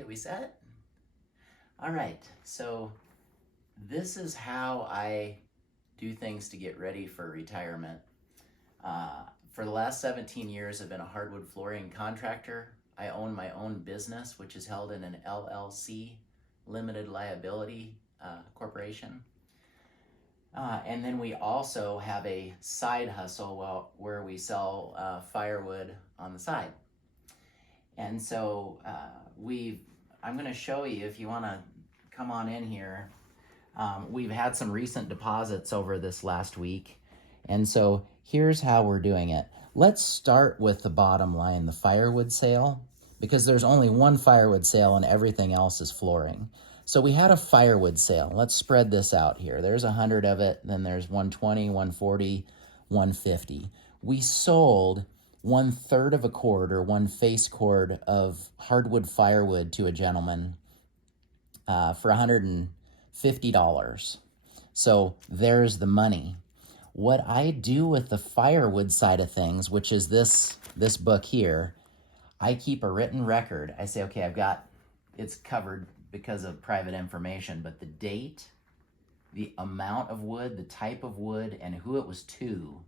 Okay, we set? All right, so this is how I do things to get ready for retirement. For the last 17 years, I've been a hardwood flooring contractor. I own my own business, which is held in an LLC, limited liability corporation. And then we also have a side hustle where we sell firewood on the side. And so I'm going to show you, if you want to come on in here. We've had some recent deposits over this last week. And so here's how we're doing it. Let's start with the bottom line, the firewood sale, because there's only one firewood sale and everything else is flooring. So we had a firewood sale. Let's spread this out here. There's 100 of it, then there's 120, 140, 150. We sold 1/3 of a cord or one face cord of hardwood firewood to a gentleman for $150. So there's the money. What I do with the firewood side of things, which is this book here, I keep a written record. I say, okay, it's covered because of private information, but the date, the amount of wood, the type of wood, and who it was to,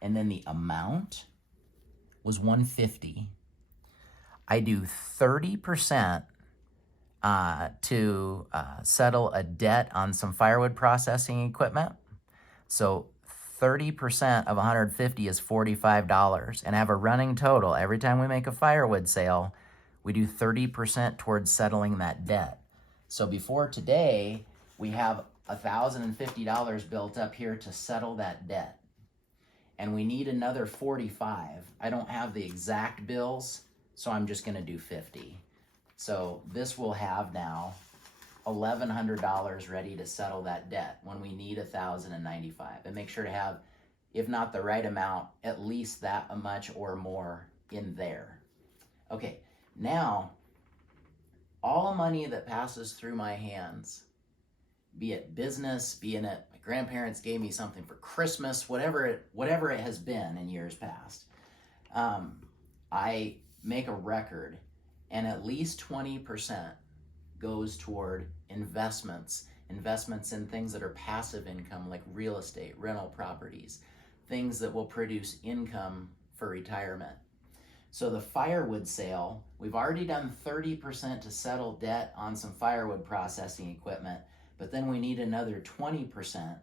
and then the amount was $150. I do 30% to settle a debt on some firewood processing equipment. So 30% of 150 is $45, and have a running total. Every time we make a firewood sale, we do 30% towards settling that debt. So before today, we have $1,050 built up here to settle that debt. And we need another 45. I don't have the exact bills, so I'm just going to do 50. So this will have now $1,100 ready to settle that debt when we need $1,095. And make sure to have, if not the right amount, at least that much or more in there. Okay, now all money that passes through my hands, be it business, be it my grandparents gave me something for Christmas, whatever it has been in years past, I make a record, and at least 20% goes toward investments in things that are passive income, like real estate, rental properties, things that will produce income for retirement. So the firewood sale, we've already done 30% to settle debt on some firewood processing equipment, but then we need another 20%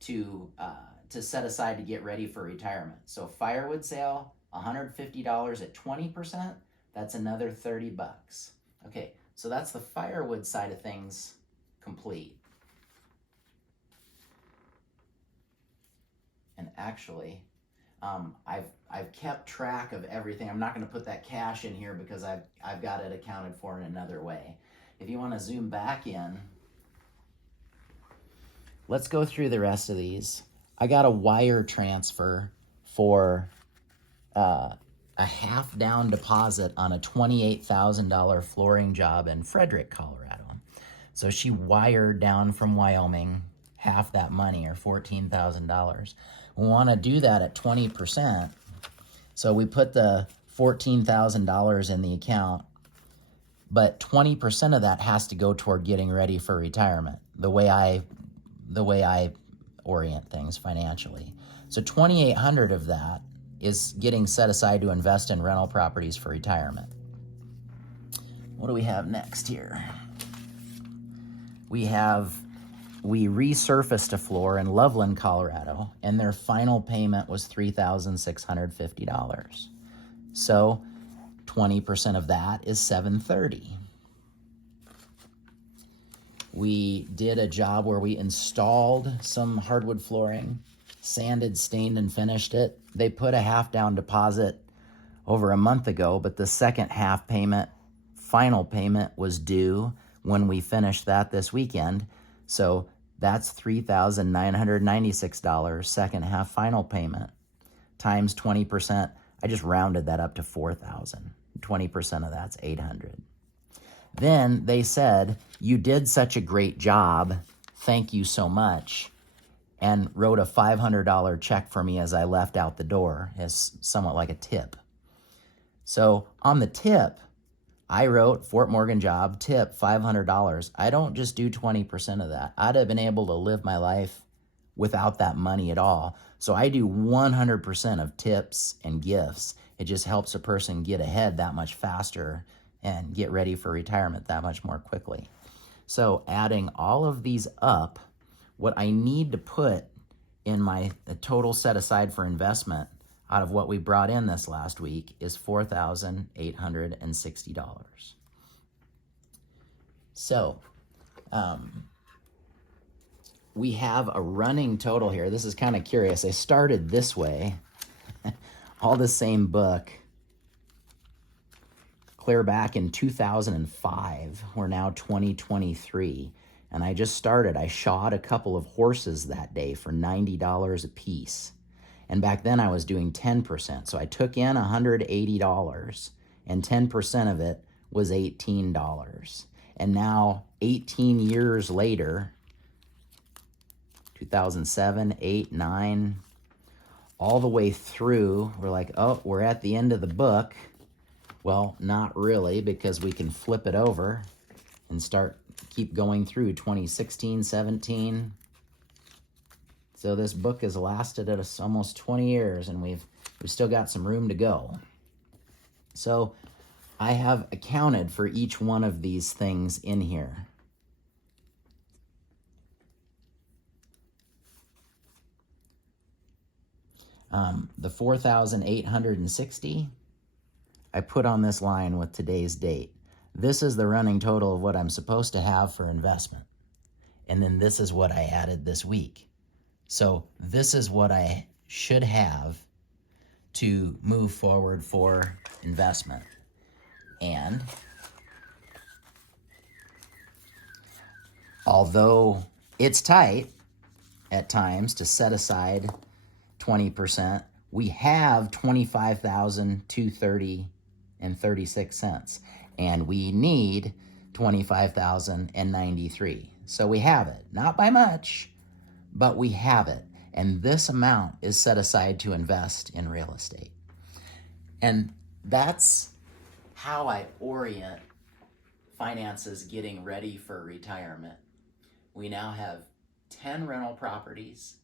to set aside to get ready for retirement. So firewood sale, $150 at 20%, that's another $30. Okay, so that's the firewood side of things complete. And actually, I've kept track of everything. I'm not going to put that cash in here because I've got it accounted for in another way. If you want to zoom back in, let's go through the rest of these. I got a wire transfer for a half down deposit on a $28,000 flooring job in Frederick, Colorado. So she wired down from Wyoming half that money, or $14,000. We want to do that at 20%. So we put the $14,000 in the account, but 20% of that has to go toward getting ready for retirement, the way I orient things financially. So $2,800 of that is getting set aside to invest in rental properties for retirement. What do we have next here? We resurfaced a floor in Loveland, Colorado, and their final payment was $3,650. So 20% of that is $730. We did a job where we installed some hardwood flooring, sanded, stained, and finished it. They put a half down deposit over a month ago, but the second half payment, final payment, was due when we finished that this weekend. So that's $3,996, second half final payment, times 20%. I just rounded that up to $4,000. 20% of that's $800. Then they said, "You did such a great job. Thank you so much," and wrote a $500 check for me as I left out the door, as somewhat like a tip. So on the tip, I wrote Fort Morgan job, tip $500. I don't just do 20% of that. I'd have been able to live my life without that money at all. So I do 100% of tips and gifts. It just helps a person get ahead that much faster and get ready for retirement that much more quickly. So adding all of these up, what I need to put in my total set aside for investment out of what we brought in this last week is $4,860. So we have a running total here. This is kind of curious. I started this way, all the same book, clear back in 2005. We're now 2023. And I just started. I shot a couple of horses that day for $90 a piece. And back then I was doing 10%. So I took in $180 and 10% of it was $18. And now 18 years later, 2007, 8, 9, all the way through, we're like, oh, we're at the end of the book. Well, not really, because we can flip it over and keep going through 2016, 17. So this book has lasted us almost 20 years, and we've still got some room to go. So I have accounted for each one of these things in here. The 4,860, I put on this line with today's date. This is the running total of what I'm supposed to have for investment. And then this is what I added this week. So this is what I should have to move forward for investment. And although it's tight at times to set aside 20%, we have $25,230.36, and we need $25,093. So we have it, not by much, but we have it. And this amount is set aside to invest in real estate. And that's how I orient finances getting ready for retirement. We now have 10 rental properties.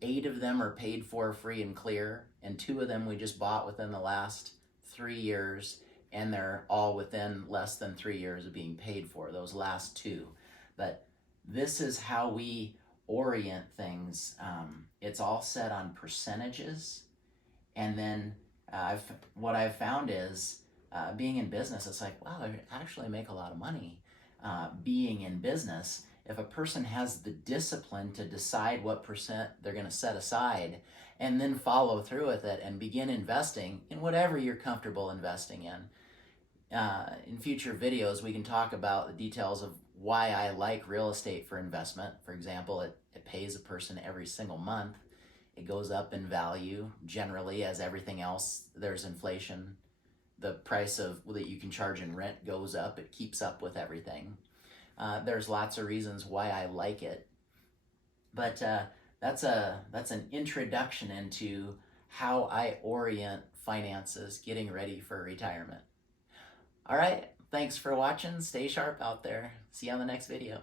8 of them are paid for free and clear, and 2 of them we just bought within the last 3 years, and they're all within less than 3 years of being paid for, those last 2. But this is how we orient things. It's all set on percentages, and then what I've found is being in business, it's like, wow, I actually make a lot of money being in business. If a person has the discipline to decide what percent they're going to set aside and then follow through with it and begin investing in whatever you're comfortable investing in. In future videos, we can talk about the details of why I like real estate for investment. For example, it pays a person every single month. It goes up in value generally as everything else. There's inflation. The price of that you can charge in rent goes up. It keeps up with everything. There's lots of reasons why I like it, but that's an introduction into how I orient finances getting ready for retirement. All right, thanks for watching. Stay sharp out there. See you on the next video.